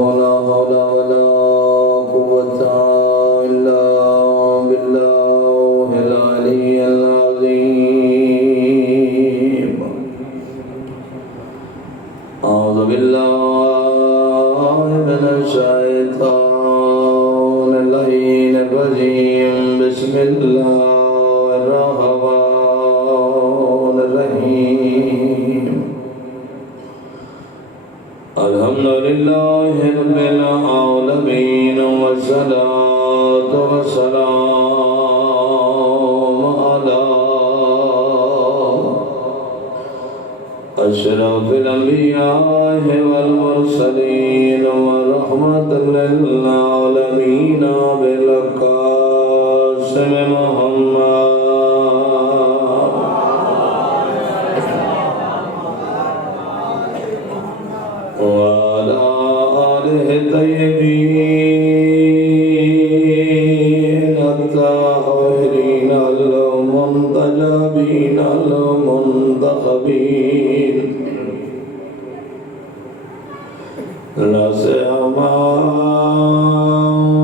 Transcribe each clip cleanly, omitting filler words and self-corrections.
ولا حول ولا قوة إلا بالله العلي العظيم. أعوذ بالله من الشيطان اللعين الرجيم. بسم الله الرحمن الرحيم. الحمد لله رب العالمين والصلاة والسلام على أشرف الأنبياء والمرسلين ورحمة للعالمين بالقاسم محمد وعلى آله الطيبين الطاهرين المنتجبين المنتخبين لا سيما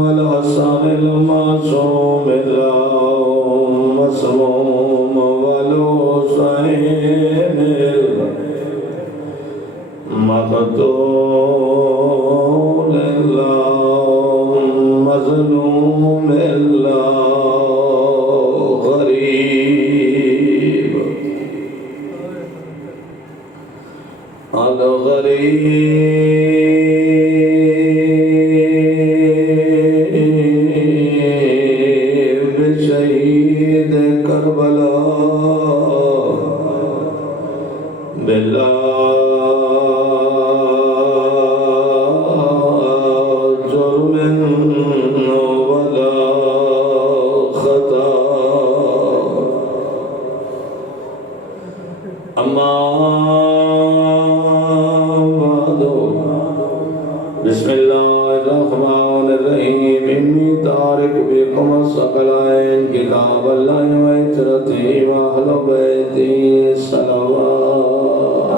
والحسن المعصوم المسموم والحسين مقتول مظلوم غريب الغريب شهيد كربلا بالله بسم الله الرحمن الرحيم. إني تارك بكم الثقلين كتاب الله وعترتي وأهل بيتي صلوات.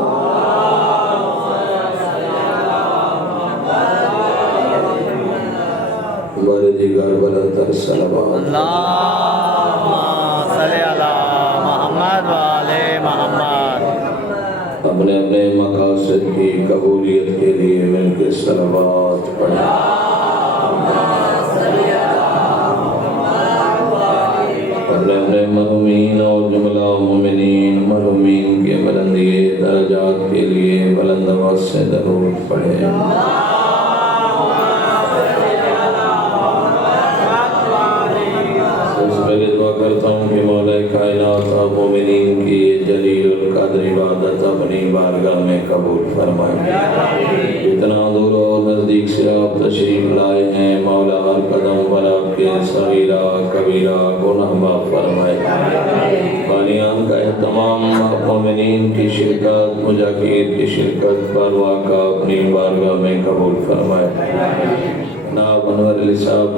ہمارے دیگر بلندر صلوات. اللهم صل على محمد وعلى محمد. اپنے اپنے مقاصد کی قبولیت کے لیے مل کے صلوات پڑھیں. اپنے اپنے مرحومین اور جملہ مومنین مرحومین کے بلندی درجات کے لیے بلند آواز سے درود پڑھیں. میں دعا کرتا ہوں کہ مولا کائنات اور مومنین کی یہ جلیل القدر عبادت اپنی بارگاہ میں قبول فرمائے. اتنا دور اور نزدیک سے آپ تشریف لائے ہیں مولا ہر قدم پر آپ کے صغیرہ کبیرہ گناہ معاف فرمائے. بانیان کا اہتمام مومنین کی شرکت مجاہدین کی شرکت پر واقع اپنی بارگاہ میں قبول فرمائے. ناب انور علی صاحب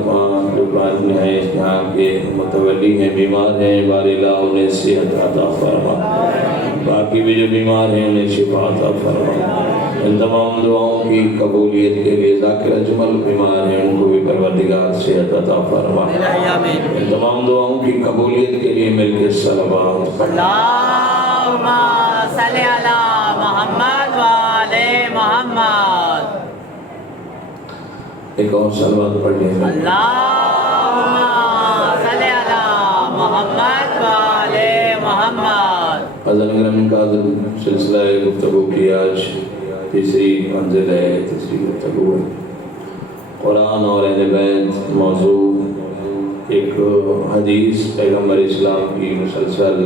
جو بان ہیں یہاں کے متولی ہیں بیمار ہیں باری اللہ انہیں صحت عطا فرما. باقی بھی جو بیمار ہیں انہیں شفا عطا فرما. ان تمام دعاؤں کی قبولیت کے لیے ذاکر اجمل بیمار ہیں ان کو بھی پروردگار صحت عطا فرما. ان تمام دعاؤں کی قبولیت کے لیے مل کے صلوات. اللهم صل على محمد وعلى محمد. ایک اور صلوات پڑھ لیں. اللهم صل على محمد وعلى محمد. حضرت اکرم کا سلسلہ گفتگو کی آج تیسری منزل ہے، تیسری گفتگو ہے. قرآن اور اہل بیت موضوع ایک حدیث پیغمبر اسلام کی مسلسل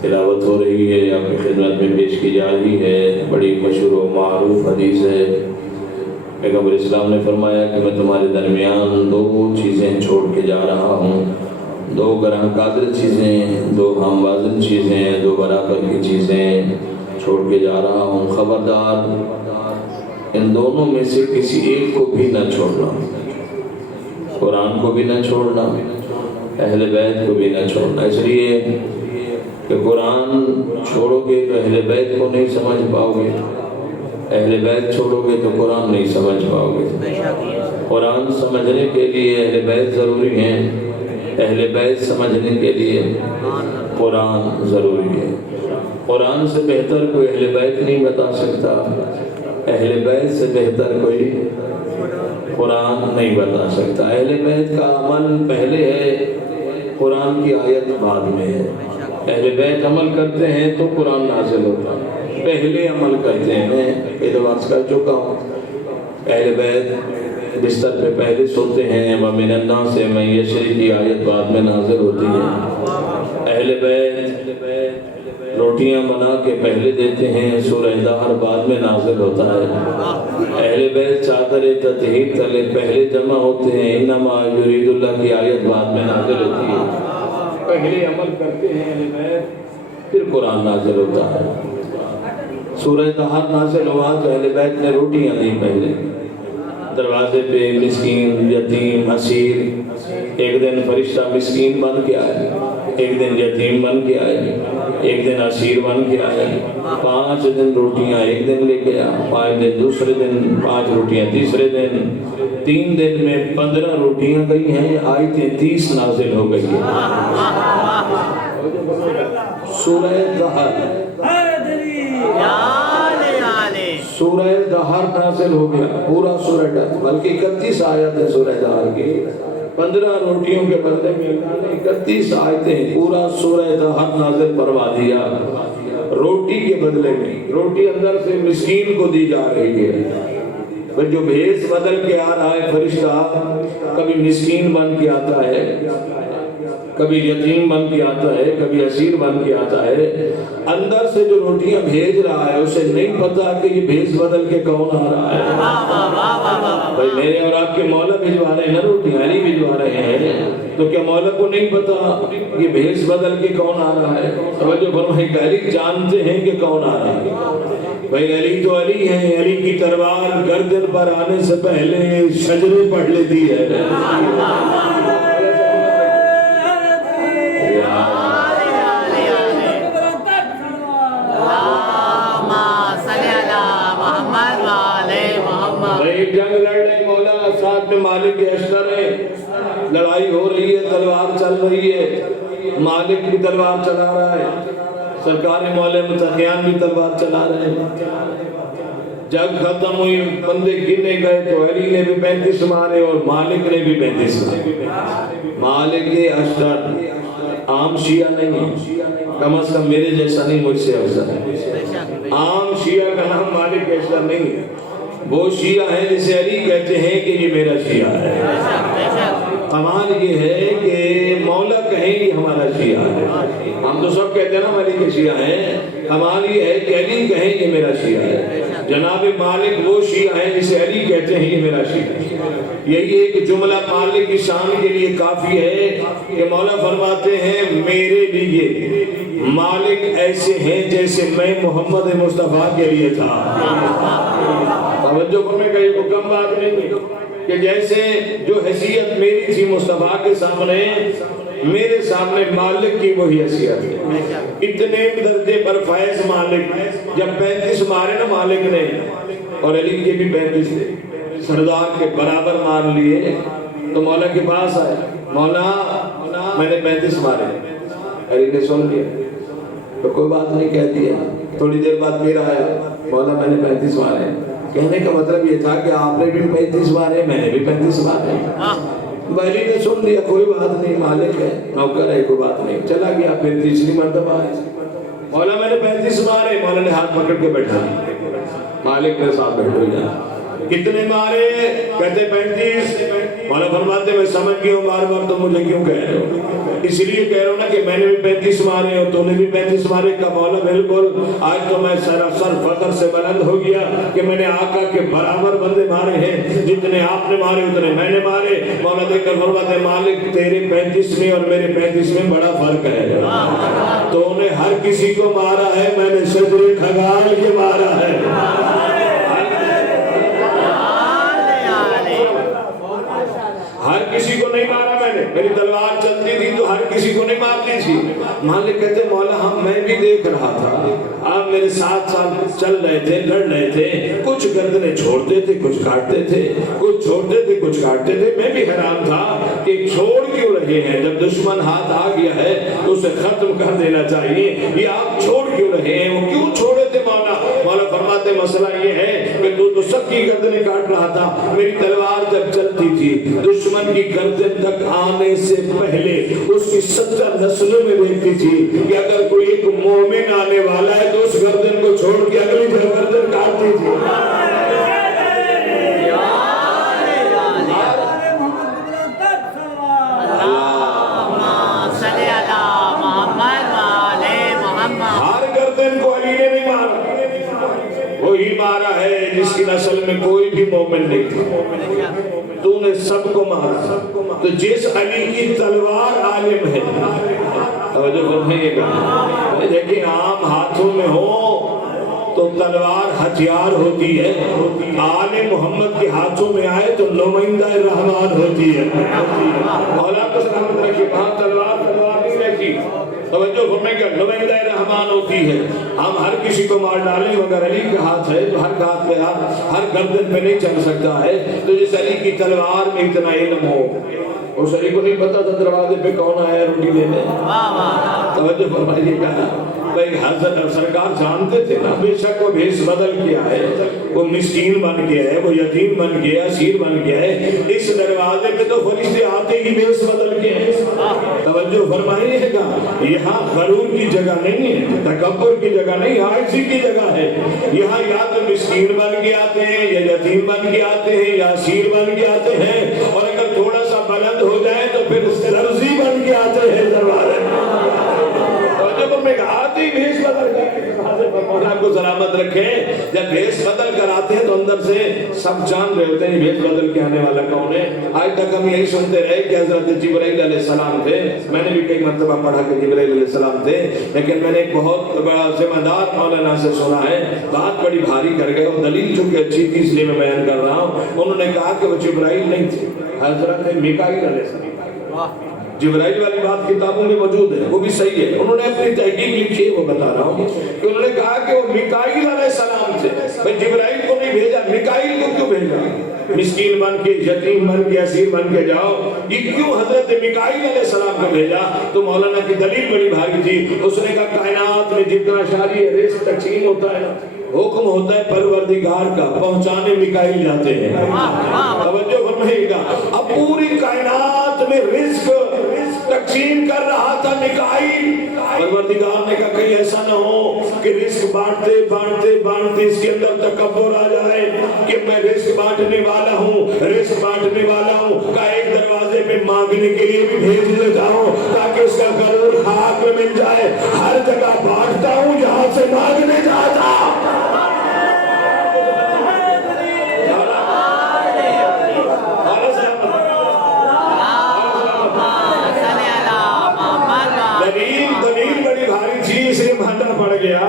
تلاوت ہو رہی ہے، آپ کی خدمت میں پیش کی جا رہی ہے. بڑی مشہور و معروف حدیث ہے. پیغمبر اسلام نے فرمایا کہ میں تمہارے درمیان دو چیزیں چھوڑ کے جا رہا ہوں، دو گرہ قادر چیزیں، دو ہم وزن چیزیں، دو برابر کی چیزیں چھوڑ کے جا رہا ہوں. خبردار ان دونوں میں سے کسی ایک کو بھی نہ چھوڑنا. قرآن کو بھی نہ چھوڑنا، اہل بیت کو بھی نہ چھوڑنا. اس لیے کہ قرآن چھوڑو گے تو اہل بیت کو نہیں سمجھ پاؤ گے، اہل بیت چھوڑو گے تو قرآن نہیں سمجھ پاؤ گے۔ قرآن سمجھنے کے لیے اہل بیت ضروری ہیں، اہل بیت سمجھنے کے لیے قرآن ضروری ہے۔ قرآن سے بہتر کوئی اہل بیت نہیں بتا سکتا، اہل بیت سے بہتر کوئی قرآن نہیں بتا سکتا۔ اہل بیت کا عمل پہلے ہے، قرآن کی آیت بعد میں ہے۔ اہل بیت عمل کرتے ہیں تو قرآن نازل ہوتا ہے، پہلے عمل کرتے ہیں۔ میں کئی دفعہ عرض کر چکا ہوں، اہل بیت بستر پہ پہلے سوتے ہیں، وَمِنَ النَّاسِ مَن يَشْرِي کی آیت بعد میں نازل ہوتی ہے۔ اہل بیت روٹیاں بنا کے پہلے دیتے ہیں، سورہ دہر بعد میں نازل ہوتا ہے۔ اہل بیت چادر تطہیر تلے پہلے جمع ہوتے ہیں، انما یرید اللہ کی آیت بعد میں نازل ہوتی ہے۔ پہلے عمل کرتے ہیں اہل بیت، پھر قرآن نازل ہوتا ہے۔ سورہ دہر نازل ہوا تو اہل بیت نے روٹیاں دی پہلے، دروازے پہ مسکین، یتیم، اسیر، ایک دن فرشتہ مسکین بن کے آئے، ایک دن یتیم بن کے آئے، ایک دن اسیر بن کے آئے، 5 دن روٹیاں ایک دن لے گیا، 5 دن دوسرے دن، 5 روٹیاں تیسرے دن، 3 دن میں 15 روٹیاں گئی ہیں، آیتیں 30 نازل ہو گئی ہیں۔ سورہ دہر، سورہ دہر نازل ہو گیا، پورا سورہ دہر، بلکہ 31 آیت ہے سورہ دہر کی، 15 روٹیوں کے بدلے میں اللہ نے 31 آیتیں پورا سورہ دہر نازل فرما دیا۔ روٹی کے بدلے میں، روٹی اندر سے مسکین کو دی جا رہی ہے، جو بھیس بدل کے آ رہا ہے فرشتہ، کبھی مسکین بن کے آتا ہے، کبھی یتیم بن کے آتا ہے، کبھی اسیر بن کے آتا ہے، اندر سے جو روٹیاں بھیج رہا ہے اسے نہیں پتا کہ یہ بھیس بدل کے کون آ رہا ہے۔ بھائی میرے اور آپ کے مولا بھجوا رہے ہیں نا روٹیاں، علی بھجوا رہے ہیں، تو کیا مولا کو نہیں پتا یہ بھیس بدل کے کون آ رہا ہے؟ توجہ فرمائیں کہ علی جانتے ہیں کہ کون آ رہا ہے۔ بھائی علی تو علی ہیں، علی کی تلوار گردن پر آنے سے پہلے شجرے پڑھ لیتی ہے۔ جنگ لڑ رہے مولا، ساتھ میں مالک اشتر ہے، لڑائی ہو رہی ہے، تلوار چل رہی ہے، مالک بھی تلوار چلا رہا ہے، سرکار مولا متقیان بھی تلوار چلا رہے ہیں۔ جنگ ختم ہوئی، بندے گنے گئے تو علی نے بھی 35 مارے اور مالک نے بھی 35 مارے۔ مالک اشتر عام شیعہ نہیں ہے، کم از کم میرے جیسا نہیں، مجھ سے افضل ہے۔ عام شیعہ کا نام مالک اشتر نہیں ہے، وہ شیعہ ہیں جسے علی کہتے ہیں کہ یہ میرا شیعہ ہے۔ کمال یہ ہے کہ مولا کہیں یہ ہمارا شیعہ ہے، ہم تو سب کہتے ہیں نا علی کے شیعہ ہیں، کمال یہ ہے کہ علی کہیں یہ میرا شیعہ ہے۔ جناب مالک وہ شیعہ ہیں جسے علی کہتے ہیں یہ میرا شیعہ ہے۔ یہی ایک جملہ مالک کی شان کے لیے کافی ہے کہ مولا فرماتے ہیں میرے لیے مالک ایسے ہیں جیسے میں محمد مصطفیٰ کے لیے تھا۔ توجہ کرنے کا یہ کم بات نہیں کہ جیسے جو حیثیت میری تھی مصطفیٰ کے سامنے، میرے سامنے مالک کی وہی حیثیت ہے۔ اتنے درجے پر فیض مالک، جب 35 مارے نا مالک نے، اور علی کے بھی 35 تھے، سردار کے برابر مار لیے، تو مولا کے پاس آئے، مولا میں نے 35 مارے، علی نے سن لیا تو کوئی بات نہیں کہہ دیا۔ تھوڑی دیر بعد پھر آیا، مولا میں نے 35 مارے۔ کہنے کا مطلب یہ تھا کہ آپ نے بھی 35 مارے، میں نے بھی 35 مارے۔ علی نے سن لیا، کوئی بات نہیں، مالک ہے، نوکر ہے، کوئی بات نہیں، چلا گیا۔ پھر تیسری مرتبہ آئے، مولا میں نے 35 مارے، مولا نے ہاتھ پکڑ کے بیٹھا، مالک نے ساتھ بیٹھو جا، کتنے مارے؟ کہتے 35۔ مولا فرماتے میں سمجھ گیا ہوں، بار بار تو مجھے کیوں کہہ رہے ہو؟ اس لیے کہہ رہا ہوں نا کہ میں نے بھی 35 مارے اور تو نے بھی 35 مارے کا مولا بالکل۔ آج تو میں سراسر فخر سے بلند ہو گیا کہ میں نے آقا کے برابر بندے مارے ہیں، جتنے آپ نے مارے اتنے میں نے مارے۔ مولا دیکھ کر فرماتے مالک تیرے 35 میں اور میرے 35 میں بڑا فرق ہے، تو نے ہر کسی کو مارا ہے، میں نے شجرے کھگال کے مارا ہے۔ ہر کسی کو نہیں مارا میں نے، میری تلوار چلتی تھی تو ہر کسی کو نہیں مارتی تھی. مالک کہتے ہیں مولا ہم میں بھی دیکھ رہا تھا آپ میرے ساتھ ساتھ چل رہے تھے لڑ رہے تھے کچھ گردنیں چھوڑتے تھے کچھ کاٹتے تھے کچھ چھوڑتے تھے کچھ کاٹتے تھے. میں بھی حیران تھا کہ چھوڑ کیوں رہے ہیں جب دشمن ہاتھ آ گیا ہے تو اسے ختم کر دینا چاہیے. یہ آپ چھوڑ کیوں رہے ہیں؟ وہ کیوں چھوڑے تھے مولا؟ مولا فرماتے مسئلہ یہ ہے کہ تو سب کی گردنیں کاٹ رہا تھا. میری تلوار جب چلتی تھی دشمن کی گردن تک آنے سے پہلے اس کی 70 نسلوں میں دیکھتی تھی کہ اگر کوئی ایک مومن آنے والا ہے تو اس گردن کو چھوڑ کے اگلی گردن کاٹتی تھی. ہر گردن کو علی نے نہیں مارا وہی مارا ہے جس کی نسل میں کوئی بھی مومن نہیں تھا. تو نے سب کو مارا. تو جس علی کی تلوار عالم ہے توجہ فرمائیے گا لیکن عام ہاتھوں میں ہو تو تلوار ہتھیار ہوتی ہے. آل محمد کے ہاتھوں میں آئے تو نمائندہ رحمان ہوتی ہے. مولا کو سلامت رکھیے وہاں تلوار نہیں رہتی. توجہ فرمائیے گا نمائندہ رحمان ہوتی ہے. ہم ہر کسی کو مار ڈالیں مگر علی کا ہاتھ ہے جو ہر ہاتھ پہ ہر گردن پہ نہیں چل سکتا ہے. تو جس علی کی تلوار میں اتنا علم ہو اس علی کو نہیں پتا تھا دروازے پہ کون آیا روٹی دینے. توجہ فرمائیے گا بھائی حضرت سرکار جانتے تھے نا بے شک وہ بھیس بدل کیا ہے وہ مسکین بن گیا ہے وہ یتیم بن گیا اسیر بن گیا ہے. اس دروازے پہ تو فرشتے آتے ہی بھیس بدل کے ہیں. توجہ فرمائیے گا یہاں غرور کی جگہ نہیں ہے تکبر کی جگہ نہیں عاجزی کی جگہ ہے. یہاں یا تو مسکین بن کے آتے ہیں یا یتیم بن کے آتے ہیں یا اسیر بن کے آتے ہیں اور اگر تھوڑا سا بلند ہو جائے تو پھر لفظی بن کے آتے ہیں دروازے. جب میں آتی بھیس بدل آپ کو سلامت رکھیں جب بھیس بدل کر آتے ہیں تو اندر سے سب جان رہے ہوتے ہیں بھیس بدل کے آنے والا کون ہے. آج تک ہم یہی سنتے رہے کہ حضرت جبرائیل علیہ السلام تھے. میں نے بھی کئی مرتبہ پڑھا کہ جبرائیل علیہ السلام تھے لیکن میں نے ایک بہت بڑا ذمہ دار مولانا سے سنا ہے بات بڑی بھاری کر گئے. وہ دلیل چونکہ اچھی تھی اس لیے میں بیان کر رہا ہوں. انہوں نے کہا کہ وہ جبرائیل نہیں تھے حضرت میکائیل علیہ السلام. جبرائیل والی بات کتابوں میں موجود ہے وہ بھی صحیح ہے. انہوں نے اپنی تحقیق لکھی ہے وہ بتا رہا ہوں کہ انہوں نے کہا کہ وہ میکائیل علیہ السلام تھے. بھئی جبرائیل کو نہیں بھیجا میکائیل کو کیوں بھیجا؟ مسکین بن کے یتیم بن کے اسیر بن کے جاؤ یہ کیوں حضرت میکائیل علیہ السلام کو بھیجا؟ تو مولانا کی دلیل بڑی بھاری تھی. اس نے کہا کائنات میں جتنا شاری رزق تقسیم ہوتا ہے حکم ہوتا ہے پروردگار کا پہنچانے میکائیل جاتے ہیں. توجہ فرمائیے گا اب پوری کائنات میں رزق تقسیم کر رہا تھا میکائیل. پروردگار نے کہا کہیں ایسا نہ ہو کہ رزق بانٹتے بانٹتے بانٹتے اس کے اندر تکبر آ جائے کہ میں رزق بانٹنے والا ہوں رزق بانٹنے والا ہوں. کا ایک دروازے میں مانگنے کے لیے بھی بھیج دیتا ہوں تاکہ اس کا غرور خاک میں مل جائے. ہر جگہ بانٹتا ہوں جہاں سے مانگنے جاتا. پڑ گیا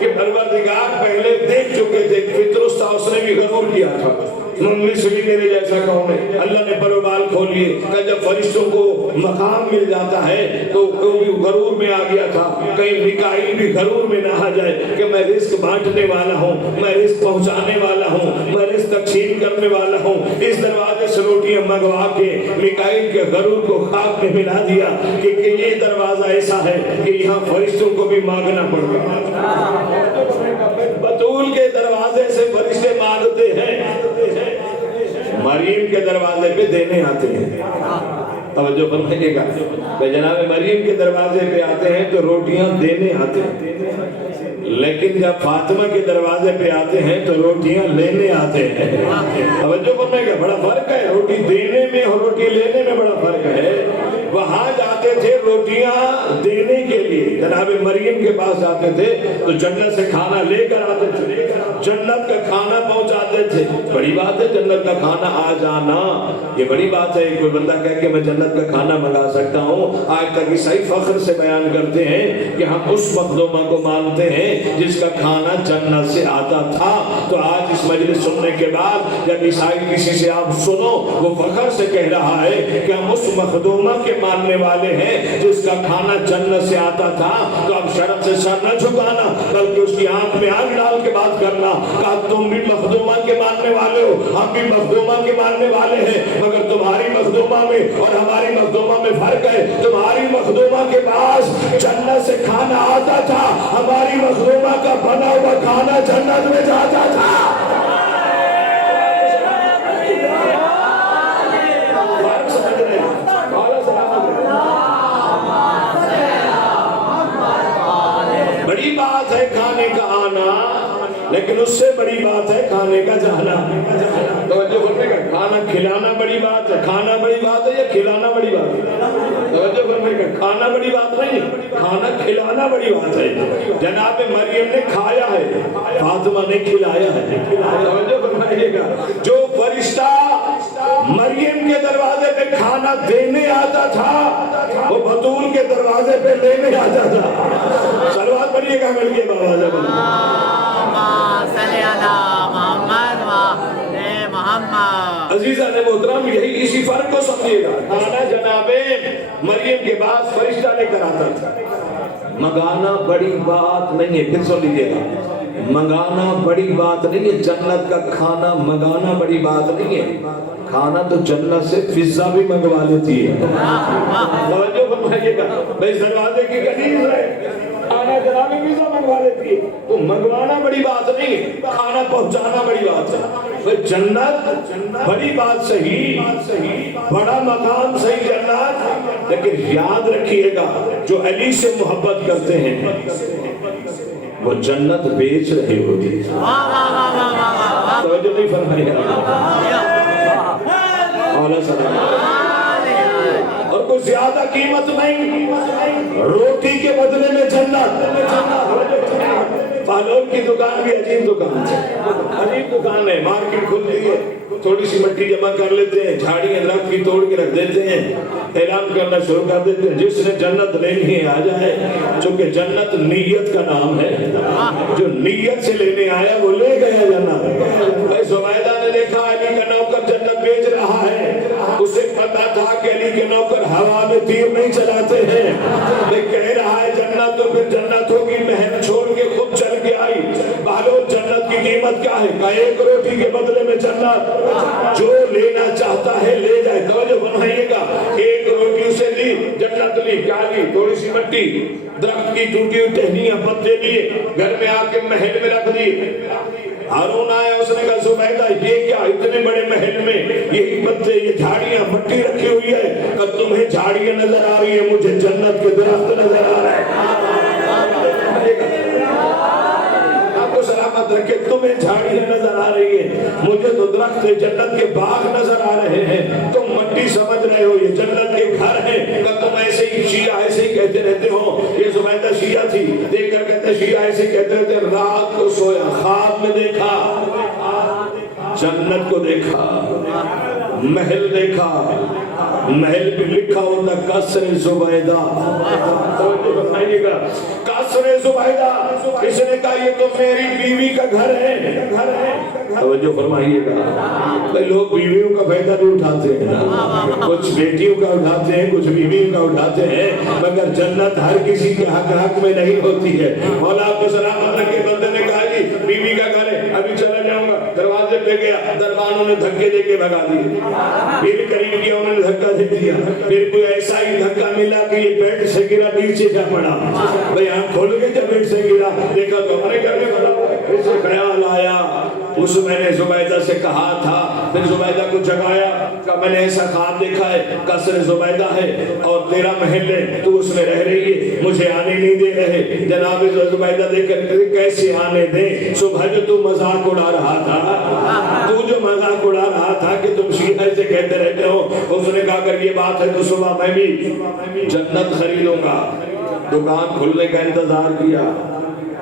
کہ پروردگار پہلے دیکھ چکے تھے فطرس تھا اس نے بھی غرور کیا تھا مصر بھی میرے جیسا کون ہے. اللہ نے پروبال کھولیے کہ جب فرشتوں کو مقام مل جاتا ہے تو وہ بھی غرور میں آ گیا تھا. کہیں میکائیل بھی غرور میں نہ آ جائے کہ میں رزق بانٹنے والا ہوں میں رزق پہنچانے والا ہوں میں رزق تقسیم کرنے والا ہوں. اس دروازے سے روٹیاں منگوا کے میکائیل کے غرور کو خاک میں ملا دیا کہ یہ دروازہ ایسا ہے کہ یہاں فرشتوں کو بھی مانگنا پڑتا. بطول کے دروازے سے فرشتے مانگتے ہیں مریم کے دروازے پہ دینے آتے ہیں. توجہ فرمائیے گا جناب مریم کے دروازے پہ آتے ہیں تو روٹیاں دینے آتے ہیں لیکن جب فاطمہ کے دروازے پہ آتے ہیں تو روٹیاں لینے آتے ہیں. توجہ فرمائیے گا بڑا فرق ہے روٹی دینے میں اور روٹی لینے میں بڑا فرق ہے. وہاں جاتے تھے روٹیاں دینے کے لیے جناب مریم کے پاس جاتے تھے تو جنت سے کھانا لے کر آتے تھے جنت کا کھانا پہنچاتے تھے. بڑی بات ہے جنت کا کھانا آ جانا یہ بڑی بات ہے. کوئی بندہ کہہ کہ میں جنت کا کھانا منگا سکتا ہوں. آج تک عیسائی فخر سے بیان کرتے ہیں کہ ہم اس مخدومہ کو مانتے ہیں جس کا کھانا جنت سے آتا تھا۔ تو آج اس مجلس سننے کے بعد جب عیسائی کسی سے آپ سنو وہ فخر سے کہہ رہا ہے کہ ہم اس مخدومہ کے ماننے والے ہیں جس کا کھانا جنت سے آتا تھا، تو اب شرم سے سر نہ جھکانا بلکہ اس کی آنکھ میں آنکھ ڈال کے بات کرنا۔ کہا تم بھی مخدومہ کے ماننے والے ہو، ہم بھی مخدومہ کے ماننے والے ہیں، مگر تمہاری مخدومہ میں اور ہماری مخدومہ میں فرق ہے۔ تمہاری مخدومہ کے پاس جنت سے کھانا آتا تھا، ہماری مخدومہ کا بنا ہوا کھانا جنت میں جاتا تھا۔ بڑی بات ہے کھانے کا آنا، لیکن اس سے بڑی بات ہے کھانے کا جانا۔ توجہ کرنے کا، کھانا کھلانا بڑی بات ہے، کھانا بڑی بات ہے یا کھلانا بڑی بات ہے؟ توجہ کرنے کا، کھانا بڑی بات نہیں، کھانا کھلانا بڑی بات ہے۔ جناب مریم نے کھایا ہے، فاطمہ نے کھلایا ہے۔ توجہ فرمائیے گا، جو فرشتہ مریم کے دروازے پہ کھانا دینے آتا تھا وہ بطول کے دروازے پہ لینے آتا تھا۔ صلوات پڑھیے گا مل کے بابا زبان۔ صلی اللہ محمد و محمد۔ عزیزہ نے محترم یہی اسی فرق کو سمجھیے گا۔ کھانا جناب مریم کے بعد فرشتہ لے کر آتا تھا۔ منگانا بڑی بات نہیں ہے، پھر سن لیجیے گا، منگانا بڑی بات نہیں ہے، جنت کا کھانا منگانا بڑی بات نہیں ہے۔ کھانا تو جنت سے فضا بھی منگوا لیتی ہے۔ توجہ فرمائیے گا، بھائی دروازے کی کنیز ہے، کھانا جناب فضا منگوا لیتی ہے، تو منگوانا بڑی بات نہیں ہے، کھانا پہنچانا بڑی بات ہے۔ جنت بڑی بات صحیح، بڑا مقام صحیح جنت، لیکن یاد رکھیے گا جو علی سے محبت کرتے ہیں وہ جنت بیچ رہے ہوتے ہیں۔ توجہ نہیں فرمائی اور کوئی زیادہ قیمت نہیں، روٹی کے بدلے میں جنت۔ پالور کی دکان بھی عجیب دکان ہے، عجیب دکان ہے، مارکیٹ کھلتی ہے، تھوڑی سی مٹی جمع کر لیتے ہیں، جھاڑیاں درخت کی توڑ کے رکھ دیتے ہیں، اعلان کرنا شروع کر دیتے ہیں جس نے جنت لینی ہے آ جائے، چونکہ جنت نیت کا نام ہے، جو نیت سے لینے آیا وہ لے گیا جنت۔ زبیدہ نے دیکھا علی کا نوکر جنت بیچ رہا ہے، اسے پتا تھا کہ علی کے نوکر ہوا میں تیر نہیں چلاتے ہیں، لیکن کہہ رہا ہے جنت تو پھر جنت ہوگی، محل چھوڑ کے خود چل کے آئی۔ بہلول جنت کی قیمت کیا ہے؟ کہ ایک روٹی کے بدلے میں جنت، جو لینا چاہتا ہے لے جائے۔ توجہ فرمائیے گا، ایک روٹی اسے لی، جنت لی، کیا لی؟ تھوڑی سی مٹی، درخت کی ٹوٹی ہوئی ٹہنیاں، پتے لیے، گھر میں آ کے محل میں رکھ دی۔ ہارون آیا، اس نے کہا زبیدہ یہ کیا اتنے بڑے محل میں یہی پتے، یہ جھاڑیاں، مٹی رکھی ہوئی ہے؟ کہ تمہیں جھاڑیاں نظر آ رہی ہیں، مجھے جنت کے درخت نظر آ رہے ہیں۔ آپ کو سلامت رکھے، تمہیں جھاڑیاں نظر آ رہی ہیں، مجھے تو درخت جنت کے باغ نظر آ رہے ہیں، تم مٹی سمجھ رہے ہو یہ جنت کے گھر ہیں۔ کہ تم ایسے ہی شیعہ ایسے ہی کہتے رہتے ہو، یہ زبیدہ شیعہ تھی، دیکھ کر کہتے شیعہ ایسے کہتے رہتے، رات کو سویا خواب میں دیکھا، جنت کو دیکھا، محل دیکھا، محل پہ لکھا ہوتا قصر زبیدہ۔ قصر زبیدہ، اس نے کہا یہ تو میری بیوی کا گھر ہے۔ توجہ فرمائیے گا، لوگ بیویوں کا فائدہ بھی اٹھاتے ہیں نا، کچھ بیٹیوں کا اٹھاتے ہیں، کچھ بیویوں کا اٹھاتے ہیں، مگر جنت ہر کسی کے حق میں نہیں ہوتی ہے۔ مولا آپ کو سلامت رکھے، بندے نے کہا جی بیوی کا گھر ہے، ابھی چلا جاؤں گا، دروازے پہ گیا، دربانوں نے دھکے دے کے بھگا دیے، پھر قریب گیا، انہوں نے دھکا دے دیا، پھر کوئی ایسا ہی دھکا ملا کہ یہ بیڈ سے گرا، نیچے جا پڑا۔ بھئی آنکھ کھول کے جب بیڈ سے گرا، دیکھا تو ہمارے گھر میں پڑا، اسے خیال آیا، اس میں نے زبیدہ سے کہا تھا، پھر زبیدہ کو جگایا کہ میں نے ایسا خواب دیکھا ہے، قصر زبیدہ ہے اور تیرا محل ہے، تو اس میں رہ رہی ہے، مجھے آنے نہیں دے رہے۔ جناب زبیدہ دیکھ کر کیسے آنے دیں؟ صبح جو تو مذاق اڑا رہا تھا، تو جو مذاق اڑا رہا تھا کہ تم شیعہ سے کہتے رہتے ہو، اس نے کہا اگر یہ بات ہے تو صبح میں بھی جنت خریدوں گا۔ دکان کھلنے کا انتظار کیا،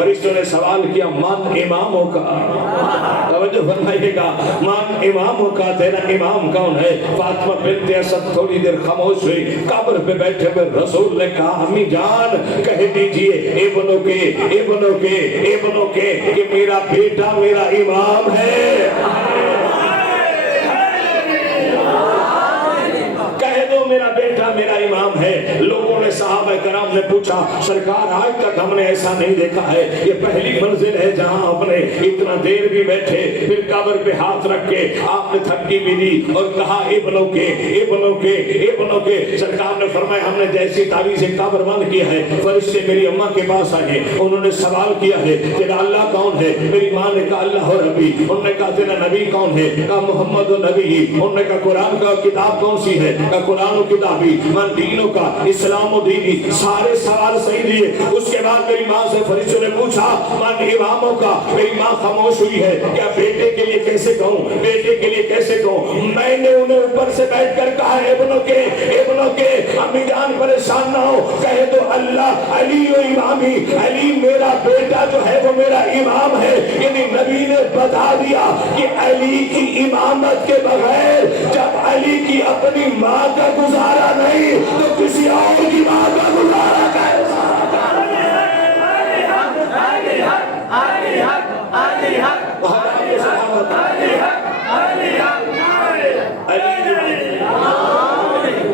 فرشتوں نے سوال کیا من اماموں کا، توجہ فرمائیے گا، من اماموں کا، تیرا امام کون ہے؟ فاطمہ بنت اسد تھوڑی دیر خاموش ہوئی، قبر پہ بیٹھے ہوئے رسول نے کہا امی جان کہہ دیجئے ابنوں کے کہ میرا بیٹا میرا امام ہے، کہہ دو میرا بیٹا میرا امام ہے۔ لوگوں نے صحابہ کرام نے پوچھا سرکار آج تک ہم نے ایسا نہیں دیکھا ہے، یہ پہلی منزل ہے جہاں آپ نے اتنا دیر بھی بیٹھے، پھر قبر پہ ہاتھ رکھ کے آپ نے تھپکی بھی دی اور کہا ابنوں کے۔ سرکار نے فرمایا ہم نے جیسی تعویذ قبر بند کیا ہے، فرشتے میری اماں کے پاس آئے، انہوں نے سوال کیا ہے تیرا اللہ کون ہے؟ میری ماں نے کہا اللہ و ربی۔ انہوں نے کہا تیرا نبی کون ہے؟ کہا محمد و نبی۔ انہوں نے کہا قرآن کا کتاب کون سی ہے؟ کہا قرآن و کتابی۔ من دینوں کا، اسلام و دینی، سارے سوال صحیح دیے۔ اس کے بعد میری ماں سے فرشتوں نے پوچھا من اماموں کا، میری ماں خاموش ہوئی ہے، کیا بیٹے کے لیے کیسے کہوں، بیٹے کے لیے کیسے کہوں؟ میں نے انہیں اوپر سے بیٹھ کر کہا ابنوں کے امی جان پریشان نہ ہو، کہہ دو اللہ علی و امامی، علی میرا بیٹا جو ہے وہ میرا امام ہے۔ یعنی نبی نے بتا دیا کہ علی کی امامت کے بغیر جب علی کی اپنی ماں کا گزارا نہیں تو کسی اور کی ماں کا گزارا کیسا؟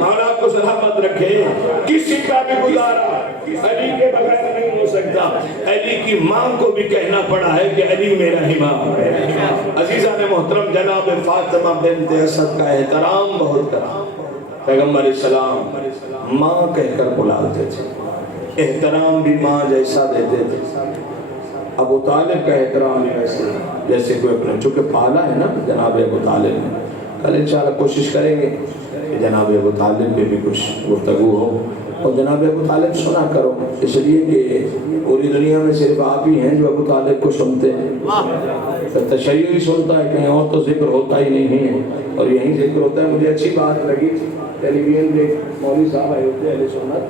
اور آپ کو سلامت رکھے، کسی کا بھی گزارا علی کے بغیر نہیں ہو سکتا۔ علی کی ماں کو بھی کہنا پڑا ہے کہ علی میرا امام ہے۔ عزیزان محترم، جناب فاطمہ بنت اسد کا احترام بہت کرا، پیغمبر اسلام ماں کہہ کر بلاتے تھے، احترام بھی ماں جیسا دیتے تھے۔ ابو طالب کا احترام ایسے جیسے کوئی اپنے، چونکہ پالا ہے نا جناب ابو طالب نے، کل انشاءاللہ کوشش کریں گے کہ جناب ابو طالب پہ بھی کچھ گفتگو ہو، اور جناب ابو طالب سنا کرو، اس لیے کہ پوری دنیا میں صرف آپ ہی ہیں جو ابو طالب کو سنتے ہیں۔ تشیع ہی سنتا ہے، کہیں اور تو ذکر ہوتا ہی نہیں ہے، اور یہیں ذکر ہوتا ہے۔ مجھے اچھی بات لگی، ٹیلی ویژن پہ مولوی صاحب آئے ہوتے ہیں اہل سنت،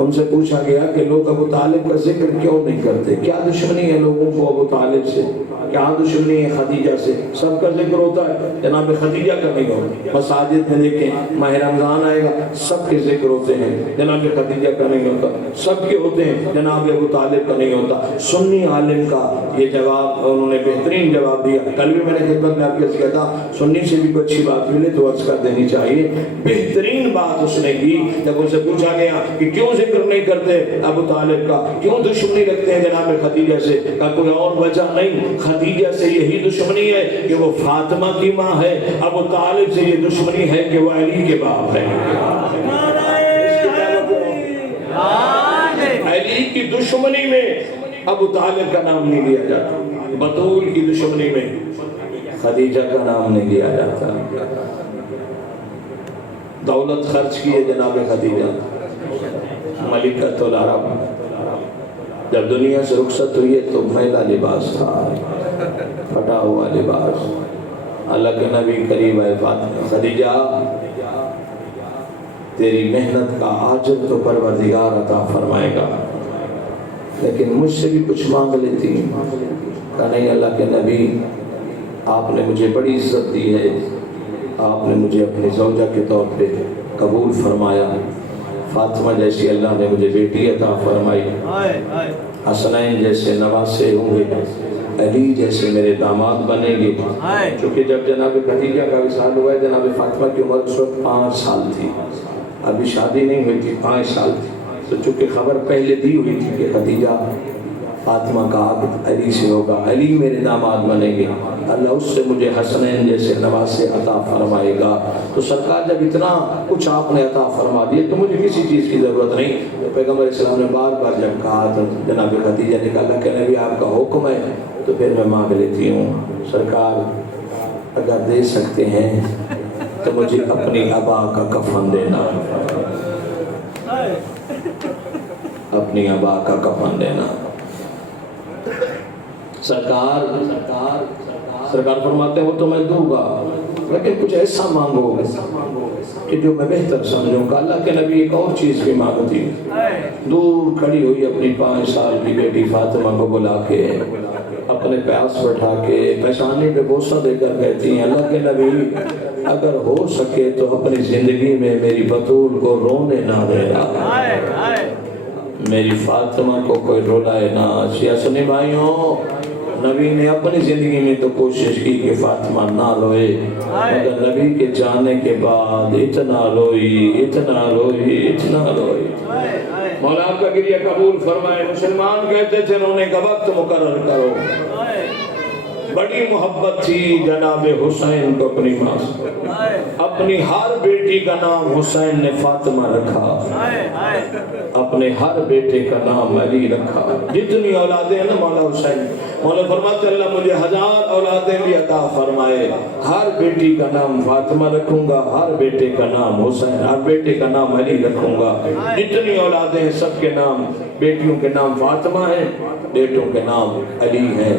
ان سے پوچھا گیا کہ لوگ ابو طالب کا ذکر کیوں نہیں کرتے، کیا دشمنی ہے لوگوں کو ابو طالب سے، کیا دشمنی ہے خدیجہ سے؟ سب کا ذکر ہوتا ہے، جناب خدیجہ کا نہیں ہوتا۔ مساجد میں دیکھیں ماہ رمضان آئے گا سب کے ذکر ہوتے ہیں، جناب خدیجہ کا نہیں ہوتا، سب کے ہوتے ہیں، جناب ابو طالب کا نہیں ہوتا۔ سنی عالم کا یہ جواب انہوں نے بہترین جواب دیا، کل بھی میں نے خدمت میں آپ کے کہا تھا سنی سے بھی کوئی اچھی بات ملے تو عرض کر دینی چاہیے۔ بہترین بات اس نے کی جب ان سے پوچھا گیا کہ کیوں ذکر نہیں کرتے ابو طالب کا، کیوں دشمنی رکھتے ہیں جناب خدیجہ سے؟ کہا کوئی اور وجہ نہیں، خدیجہ سے یہی دشمنی ہے کہ وہ فاطمہ کی ماں ہے، ابو طالب سے یہ دشمنی ہے کہ وہ علی کے باپ ہے۔ علی کی دشمنی میں ابو طالب کا نام نہیں لیا جاتا، بطول کی دشمنی میں خدیجہ کا نام نہیں لیا جاتا۔ دولت خرچ کی ہے جناب خدیجہ، ملکۃ العرب، جب دنیا سے رخصت ہوئی ہے تو میلا لباس تھا، پھٹا ہوا لباس۔ اللہ کے نبی قریب آئے، فاطمہ خدیجہ تیری محنت کا اجر تو پروردگار عطا فرمائے گا، لیکن مجھ سے بھی کچھ مانگ لیتی۔ کہا نہیں اللہ کے نبی، آپ نے مجھے بڑی عزت دی ہے، آپ نے مجھے اپنی زوجہ کے طور پہ قبول فرمایا، فاطمہ جیسی اللہ نے مجھے بیٹی عطا فرمائی، حسنین جیسے نواسے ہوں گے، علی جیسے میرے داماد بنیں گے۔ چونکہ جب جناب خدیجہ کا وصال ہوا ہے، جناب فاطمہ کی عمر اس وقت 5 سال تھی، ابھی شادی نہیں ہوئی تھی، 5 سال تھی، تو چونکہ خبر پہلے دی ہوئی تھی کہ خدیجہ فاطمہ کا عقد علی سے ہوگا، علی میرے داماد بنیں گے، اللہ اس سے مجھے حسنین جیسے نواسے عطا فرمائے گا۔ تو سرکار جب اتنا کچھ آپ نے عطا فرما دیے تو مجھے کسی چیز کی ضرورت نہیں۔ تو پیغمبر اسلام نے بار بار جب کہا تو جناب خدیجہ نے کہا اللہ کے نبی آپ کا حکم ہے تو پھر میں مانگ لیتی ہوں، سرکار اگر دے سکتے ہیں تو مجھے اپنی ابا کا کفن دینا، اپنی ابا کا کفن دینا۔ سرکار فرماتے ہو تو میں دوں گا، لیکن کچھ ایسا مانگو کہ جو میں بہتر سمجھوں کہ اللہ کے نبی ایک اور چیز بھی مانگتی دور کھڑی ہوئی اپنی 5 سال کی بیٹی فاطمہ کو بلا کے اپنے پیاس بٹھا کے پیشانی پہ بوسہ دے کر کہتی ہیں اللہ کے نبی اگر ہو سکے تو اپنی زندگی میں میری بطول کو رونے نہ دینا، میری فاطمہ کو کوئی رولائے نہ۔ شیعہ سنی بھائیوں، نبی نے اپنی زندگی میں تو کوشش کی کہ فاطمہ نہ روئے، مگر نبی کے جانے کے بعد اتنا روئی اتنا روئی اتنا روئی۔ مولا آپ کا گریہ قبول فرمائے۔ مسلمان کہتے تھے رونے کا وقت مقرر کرو۔ بڑی محبت تھی جناب حسین کو اپنی ماں سے، اپنی ہر بیٹی کا نام حسین نے فاطمہ رکھا، اپنے ہر بیٹے کا نام علی رکھا۔ جتنی اولادیں ہیں نا مولا حسین، مولا فرماتے اللہ مجھے 1000 اولادیں بھی عطا فرمائے، ہر بیٹی کا نام فاطمہ رکھوں گا، ہر بیٹے کا نام حسین، ہر بیٹے کا نام علی رکھوں گا۔ جتنی اولادیں ہیں سب کے نام، بیٹیوں کے نام فاطمہ ہیں، بیٹوں کے نام علی ہیں۔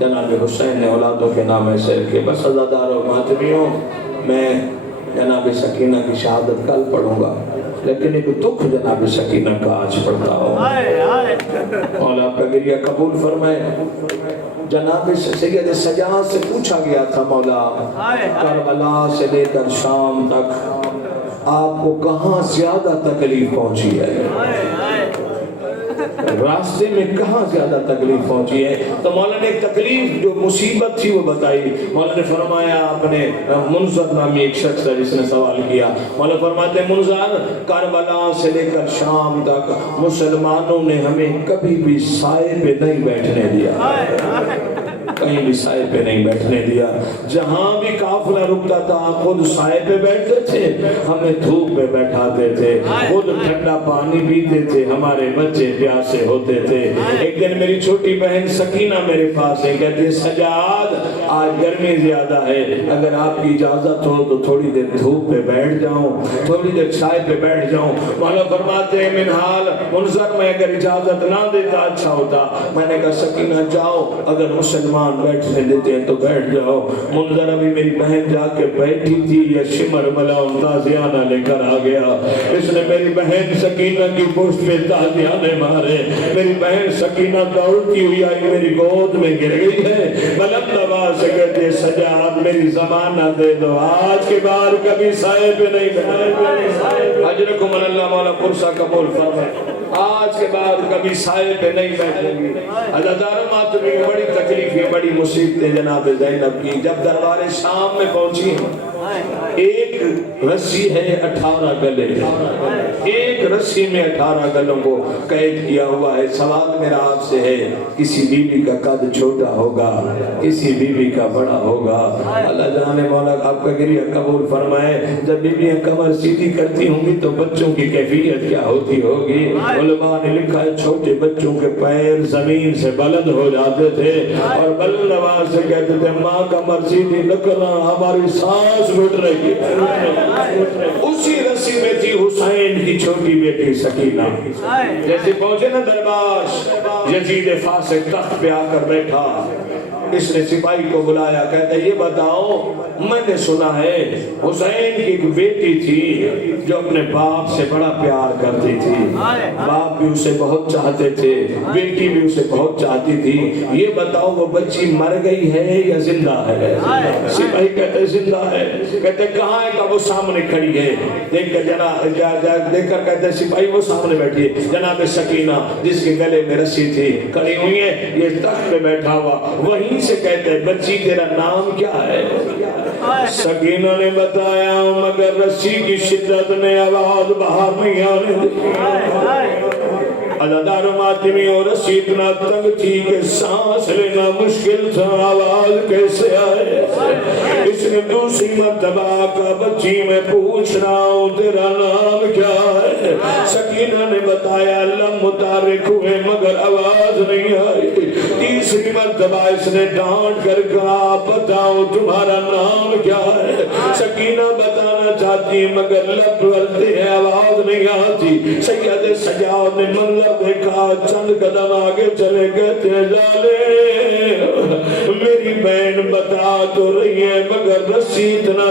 جناب حسین نے اولادوں کے نام ایسے رکھے۔ بس عزادار و ماتمیوں، میں جناب سکینہ کی شہادت کل پڑھوں گا، لیکن ایک دکھ جناب سکینہ کا آج پڑھتا ہوں۔ مولا آپ کا گریہ قبول فرمائے۔ جناب سید سجاد سے پوچھا گیا تھا مولا کربلا سے لے کر شام تک آپ کو کہاں زیادہ تکلیف پہنچی ہے، راستے میں کہاں زیادہ تکلیف پہنچی ہے؟ تو مولا نے ایک تکلیف جو مصیبت تھی وہ بتائی۔ مولا نے فرمایا، اپنے منظر نامی ایک شخص ہے جس نے سوال کیا، مولا فرماتے ہیں منظر کربلا سے لے کر شام تک مسلمانوں نے ہمیں کبھی بھی سائے پہ نہیں بیٹھنے دیا، کہیں بھی سائے پہ نہیں بیٹھنے دیا۔ جہاں بھی قافلہ رکتا تھا خود سائے پہ بیٹھتے تھے، ہمیں دھوپ پہ بیٹھاتے تھے، خود ٹھنڈا پانی پیتے تھے، ہمارے بچے پیاسے ہوتے تھے۔ ایک دن میری چھوٹی بہن سکینہ میرے پاس ہے، کہتی ہے سجاد آج گرمی زیادہ ہے، اگر آپ کی اجازت ہو تو تھوڑی دیر دھوپ پہ بیٹھ جاؤں، تھوڑی دیر سائے پہ بیٹھ جاؤں۔ مولا فرماتے ہیں منحال منظر میں اگر اجازت نہ دیتا اچھا ہوتا۔ میں نے کہا سکینہ جاؤ، اگر مسلمان بیٹھنے دیتے ہیں تو بیٹھ جاؤ۔ منظر ابھی میری بہن جا کے بیٹھی تھی، یہ شمر ملام تازیانہ لے کر آ گیا، اس نے میری بہن سکینہ کی پشت پہ تازیانے مارے، میری بہن سکینہ دوڑتی ہوئی آئی میری گود میں گر گئی ہے، بلند آواز سے کہتے ہیں سجاد میری ضمانت دے دو، آج کے بعد کبھی سائے پہ نہیں بیٹھے۔ اجرکم اللہ مولا پرسہ قبول فرمائے۔ آج کے بعد کبھی سائے پہ نہیں بیٹھیں گی۔ عزادار ماتمی بڑی تکلیفیں بڑی مصیبتیں جناب زینب کی جب دربار شام میں پہنچی، ایک رسی ہے 18 گلے، ایک رسی میں 18 گلوں کو قید کیا ہوا ہے۔ سوال میرا آپ سے ہے، کسی بیوی کا قد چھوٹا ہوگا، کسی بیوی کا بڑا ہوگا، اللہ جانے مولا آپ کا گریہ قبول فرمائے۔ جب بیویاں کمر سیدھی کرتی ہوں گی تو بچوں کی کیفیت کیا ہوتی ہوگی؟ علماء نے لکھا ہے چھوٹے بچوں کے پیر زمین سے بلند ہو جاتے تھے اور بلند آواز سے کہتے تھے ماں کمر سیدھی نہ کرنا، ہماری سانس گھٹ رہی ہے۔ اسی رسی میں تھی حسین کی چھوٹی بیٹی سکینہ۔ جیسے پہنچے نا دربار، یزید فاسق تخت پہ آ کر بیٹھا، اس نے سپاہی کو بلایا، کہتا ہے یہ بتاؤ میں نے سنا ہے حسین کی ایک بیٹی تھی جو اپنے باپ سے بڑا پیار کرتی تھی، باپ بھی اسے بہت چاہتے تھے، بیٹی بھی اسے بہت چاہتی تھی، یہ بتاؤ وہ بچی مر گئی ہے یا زندہ ہے؟ سپاہی کہتے زندہ ہے۔ کہتے کہاں ہے؟ کہ وہ سامنے کھڑی ہے۔ دیکھ کر دیکھ کر کہتے سپاہی وہ سامنے بیٹھی ہے، جناب سکینہ جس کے گلے میں رسی تھی کھڑی ہوئی ہے، یہ تخت پہ بیٹھا ہوا، وہیں سے کہتے ہیں بچی تیرا نام کیا ہے؟ سکینہ نے بتایا مگر رسی کی شدت نے آواز باہر نہیں آنے دی۔ عزادار ماتمی اور رسی اتنا تنگ تھی کہ سانس لینا مشکل تھا، آواز کیسے آئے؟ اس نے دوسری مرتبہ کا بچی میں پوچھ رہا ہوں تیرا نام کیا ہے؟ سکینہ نے بتایا لم متحرک ہوئے مگر آواز نہیں آئی۔ تیسری مرتبہ اس نے ڈانٹ کر کہا بتاؤ تمہارا نام کیا ہے؟ سکینہ بتانا چاہتی مگر لب ڈولتے ہیں، آواز نہیں آتی۔ سید سجاد نے منظر دیکھا، چند قدم آگے چلے کہتے ہیں لالے میری بہن بتا تو رہی ہے مگر رسی اتنا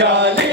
40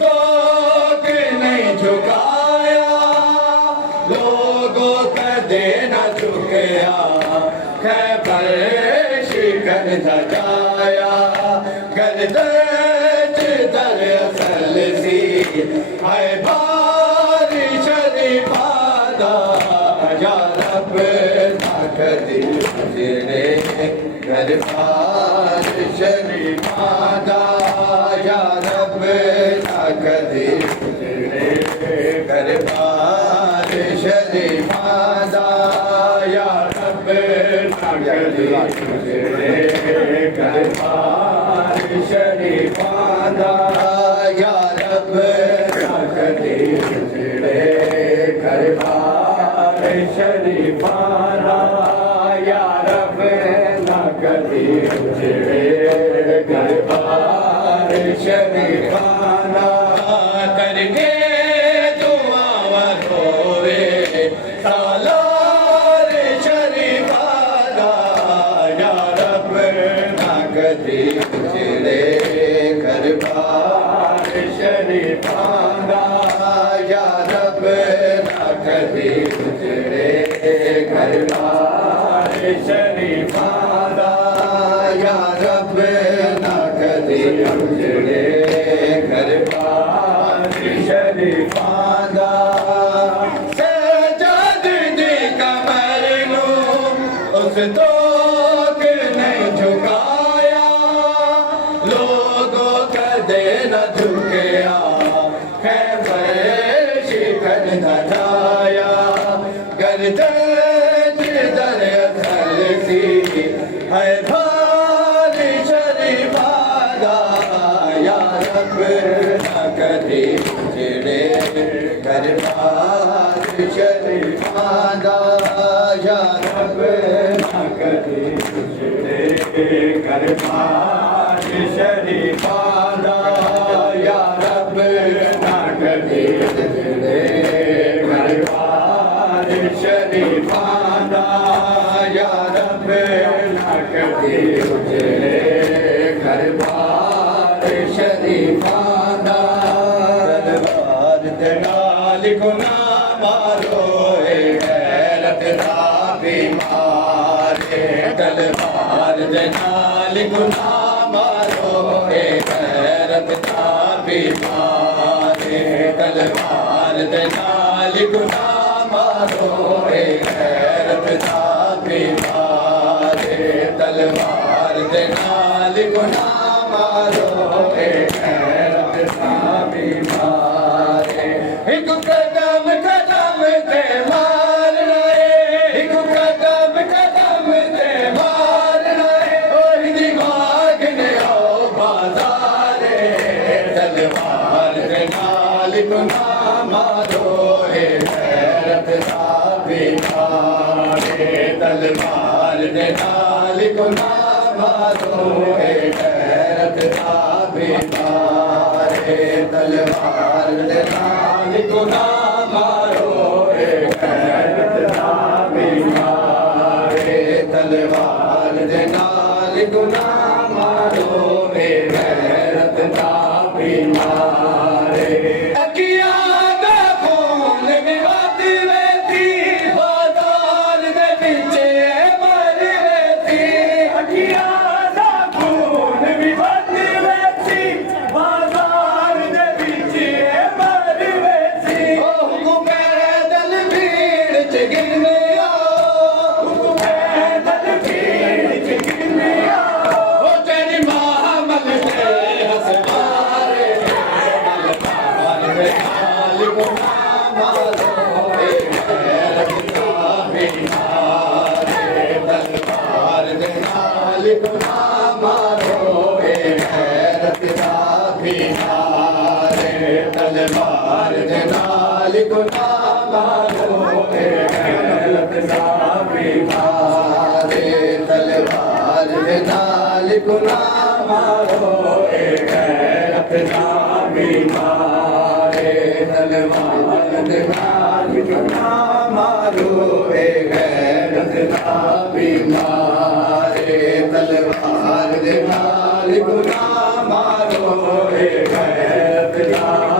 تو نہیں جھکایا لوگوں کدے نہ جھکیا خیبر شکن سجایا گردش در اصل سی ہے باری شریفہ دا یا رب نہ کدی تیرے دربار شریفہ دا یا رب نہ کدی تیرے دربار شریفہ دا یا رب نہ کدی تیرے دربار شریفہ دا یا رب نہ کدی تیرے دربار شریفہ دا یا رب نہ کدی تیرے دربار شریفہ دا کر کے دعا ہوئے سالار شریفہ دا یا رب نہ کدی تیرے دربار شریفہ دا یا رب نہ کدی تیرے دربار شریفہ دا یا رب نہ کدی تیرے دربار شریفہ دا سجاد دی کمر نو اس توک نہیں جھکایا لوگوں کدے نہ جھکیا خیبر شکن دھایا گردش در اصل سی ہے بھاری شریفہ دا یا رب نہ کدی تیرے دربار شریفہ دا یا رب نہ کدی تیرے دربار شریفہ دا یا رب نہ کدی تیرے دربار شریفہ دا یا رب نہ کدی تیرے دربار شریفہ دا دربار دے نال گناہ مارو اے غیرت دا بیمار تلوار دے نال گناہ مارو اے غیرت دا بیمار تلوار دے نال گناہ مارو اے غیرت دا بیمار تلوار دے نال گناہ مارو اے غیرت دا بیمار ایک قدم قدم تے مارنا ایک قدم قدم تے مارنا اور دماغ نے او بازار تلوار دے نال گناہ مارو اے غیرت دا بیمار تلوار دے نال گناہ مارو اے غیرت دا بیمار تلوار دے نال گناہ مارو اے غیرت دا بیمار تلوار دے نال گناہ مارو اے غیرت دا بیمار اکیاں دا خون بھی وادی ویتی بازار دے وچ مر ویتی اکیاں دا خون بھی وادی ویتی بازار دے وچ مر ویتی او حکم دل بھیڑ چ گریا حکم دل بھیڑ چ گریا او تیری ماں مل تے ہسمارے تلوار دے نال گناہ مارو اے غیرت دا بیمار تلوار دے نال گناہ مارو اے غیرت دا بیمار تلوار دے نال گناہ مارو اے غیرت دا بیمار تلوار دے نال گناہ مارو اے غیرت دا بیمار تلوار دے نال گناہ مارو اے غیرت دا بیمار تلوار دے نال گناہ مارو اے غیرت دا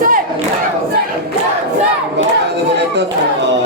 Say, say, say, say, say. God,